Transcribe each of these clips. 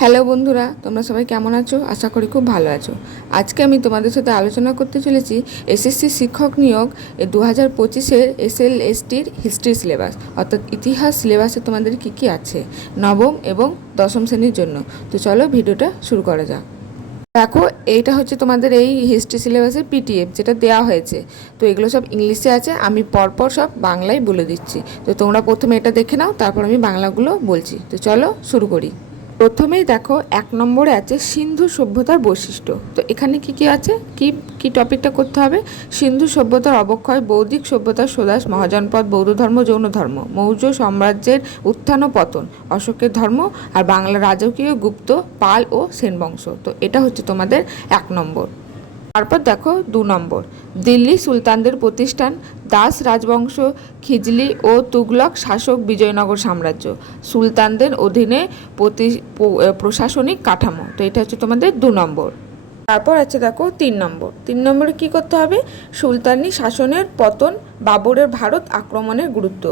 Hello বন্ধুরা, তোমরা সবাই কেমন আছো? আশা করি খুব ভালো আছো। আজকে আমি তোমাদের সাথে আলোচনা করতে চলেছি এসএসসি শিক্ষক নিয়োগ 2025-এর এসএলএসটির হিস্ট্রি সিলেবাস, অর্থাৎ ইতিহাস সিলেবাসে তোমাদের কি কি আছে নবম এবং দশম শ্রেণীর জন্য। তো চলো ভিডিওটা শুরু করা যাক। দেখো, এইটা হচ্ছে তোমাদের এই হিস্ট্রি সিলেবাসের পিটিএফ যেটা দেওয়া হয়েছে। তো এগুলো সব ইংলিশে আছে, আমি পরপর সব বাংলায় বলে দিচ্ছি। তো তোমরা প্রথমে এটা দেখে নাও, তারপর আমি বাংলাগুলো বলছি। তো চলো শুরু করি। প্রথমেই দেখো 1 নম্বরে আছে সিন্ধু সভ্যতার বৈশিষ্ট্য। তো এখানে কি কি আছে, কি কি টপিকটা করতে হবে? সিন্ধু সভ্যতার অবক্ষয়, বৌদ্ধিক সভ্যতার সোদাস, মহাজনপদ, বৌদ্ধ ধর্ম, জৈন ধর্ম, মৌর্য সাম্রাজ্যের উত্থান ও পতন, অশোকের ধর্ম, আর বাংলা রাজকীয়, গুপ্ত, পাল ও সেন বংশ। তো এটা হচ্ছে তোমাদের 1 নম্বর। তারপর দেখো 2 নম্বর, দিল্লি সুলতানদের প্রতিষ্ঠান, দাস রাজবংশ, খিজলি ও তুগলক শাসক, বিজয়নগর সাম্রাজ্য, সুলতানদের অধীনে প্রশাসনিক কাঠামো। তো এটা হচ্ছে তোমাদের 2 নম্বর। তারপর আছে দেখো 3 নম্বর। 3 নম্বরে কী করতে হবে? সুলতানি শাসনের পতন, বাবরের ভারত আক্রমণের গুরুত্ব,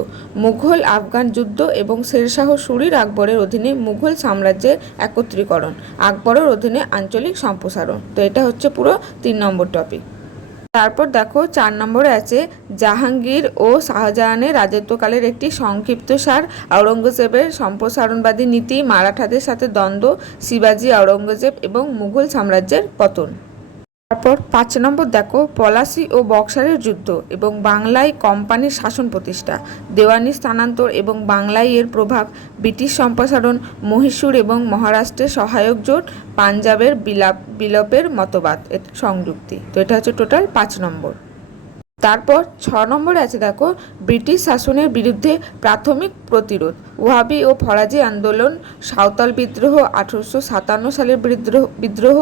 মুঘল আফগান যুদ্ধ এবং শেরশাহ সুরির আকবরের অধীনে মুঘল সাম্রাজ্যের একত্রীকরণ, আকবরের অধীনে আঞ্চলিক সম্প্রসারণ। তো এটা হচ্ছে পুরো 3 নম্বর টপিক। তারপর দেখো 4 নম্বরে আছে জাহাঙ্গীর ও শাহজাহানের রাজত্বকালের একটি সংক্ষিপ্তসার, আওরঙ্গজেবের সম্প্রসারণবাদী নীতি, মারাঠাদের সাথে দ্বন্দ্ব, শিবাজি, আওরঙ্গজেব এবং মুঘল সাম্রাজ্যের পতন। তারপর 5 নম্বর দেখো পলাশী ও বক্সারের যুদ্ধ এবং বাংলায় কোম্পানির শাসন প্রতিষ্ঠা, দেওয়ানি স্থানান্তর এবং বাংলায় এর প্রভাব, ব্রিটিশ সম্প্রসারণ, মহীশূর এবং মহারাষ্ট্রের সহায়ক জোট, পাঞ্জাবের বিলোপের মতবাদ সংযুক্তি। তো এটা হচ্ছে টোটাল 5 নম্বর। তারপর 6 নম্বরে আছে দেখো ব্রিটিশ শাসনের বিরুদ্ধে প্রাথমিক প্রতিরোধ, ওয়াহাবি ও ফরাজি আন্দোলন, সাঁওতাল বিদ্রোহ, 1857 সালের বিদ্রোহ,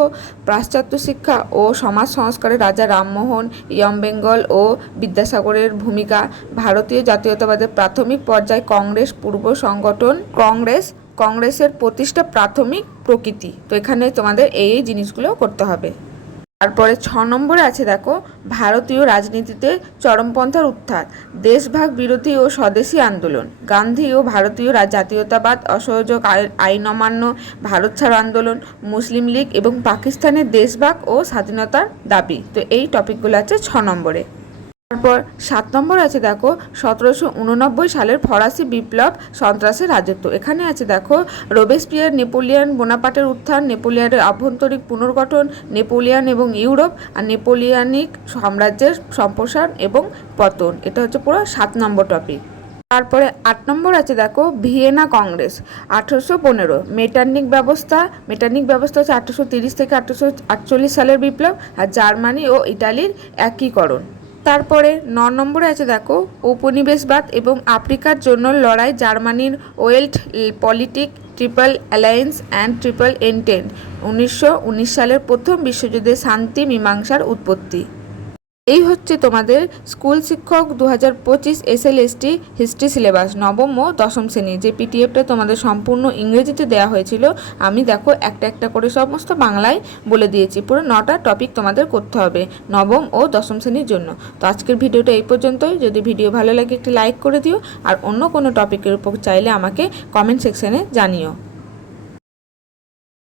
পাশ্চাত্য শিক্ষা ও সমাজ সংস্কারে রাজা রামমোহন, ইয়ং বেঙ্গল ও বিদ্যাসাগরের ভূমিকা, ভারতীয় জাতীয়তাবাদের প্রাথমিক পর্যায়, কংগ্রেস পূর্ব সংগঠন, কংগ্রেসের প্রতিষ্ঠা, প্রাথমিক প্রকৃতি। তো এখানে তোমাদের এই জিনিসগুলো করতে হবে। তারপরে 6 নম্বরে আছে দেখো ভারতীয় রাজনীতিতে চরমপন্থার উত্থান, দেশভাগ বিরোধী ও স্বদেশী আন্দোলন, গান্ধী ও ভারতীয় জাতীয়তাবাদ, অসহযোগ আইন অমান্য, ভারত ছাড়ো আন্দোলন, মুসলিম লীগ এবং পাকিস্তানের দেশভাগ ও স্বাধীনতার দাবি। তো এই টপিকগুলো আছে 6 নম্বরে। তারপর 7 নম্বর আছে দেখো 1789 সালের ফরাসি বিপ্লব, সন্ত্রাসের রাজত্ব। এখানে আছে দেখো রোবেসপিয়ার, নেপোলিয়ন বোনাপার্টের উত্থান, নেপোলিয়নের আভ্যন্তরীণ পুনর্গঠন, নেপোলিয়ন এবং ইউরোপ, আর নেপোলিয়নিক সাম্রাজ্যের সম্প্রসারণ এবং পতন। এটা হচ্ছে পুরো 7 নম্বর টপিক। তারপরে 8 নম্বর আছে দেখো ভিয়েনা কংগ্রেস 1815, মেটার্নিক ব্যবস্থা হচ্ছে 1830 থেকে 1848 সালের বিপ্লব, আর জার্মানি ও ইটালির একীকরণ। তারপরে 9 নম্বরে আছে দেখো উপনিবেশবাদ এবং আফ্রিকার জন্য লড়াই, জার্মানির ওয়েল্ট পলিটিক, triple alliance and triple entente, 1919 সালের প্রথম বিশ্বযুদ্ধে শান্তি মীমাংসার উৎপত্তি। এই হচ্ছে তোমাদের স্কুল শিক্ষক 2025 এসএলএসটি হিস্ট্রি সিলেবাস নবম ও দশম শ্রেণী, যে পিটিএফটা তোমাদের সম্পূর্ণ ইংরেজিতে দেওয়া হয়েছিল। আমি দেখো একটা একটা করে সমস্ত বাংলায় বলে দিয়েছি। পুরো 9টা টপিক তোমাদের করতে হবে নবম ও দশম শ্রেণীর জন্য। তো আজকের ভিডিওটা এই পর্যন্তই। যদি ভিডিও ভালো লাগে একটি লাইক করে দিও, আর অন্য কোনো টপিকের উপর চাইলে আমাকে কমেন্ট সেকশনে জানিও।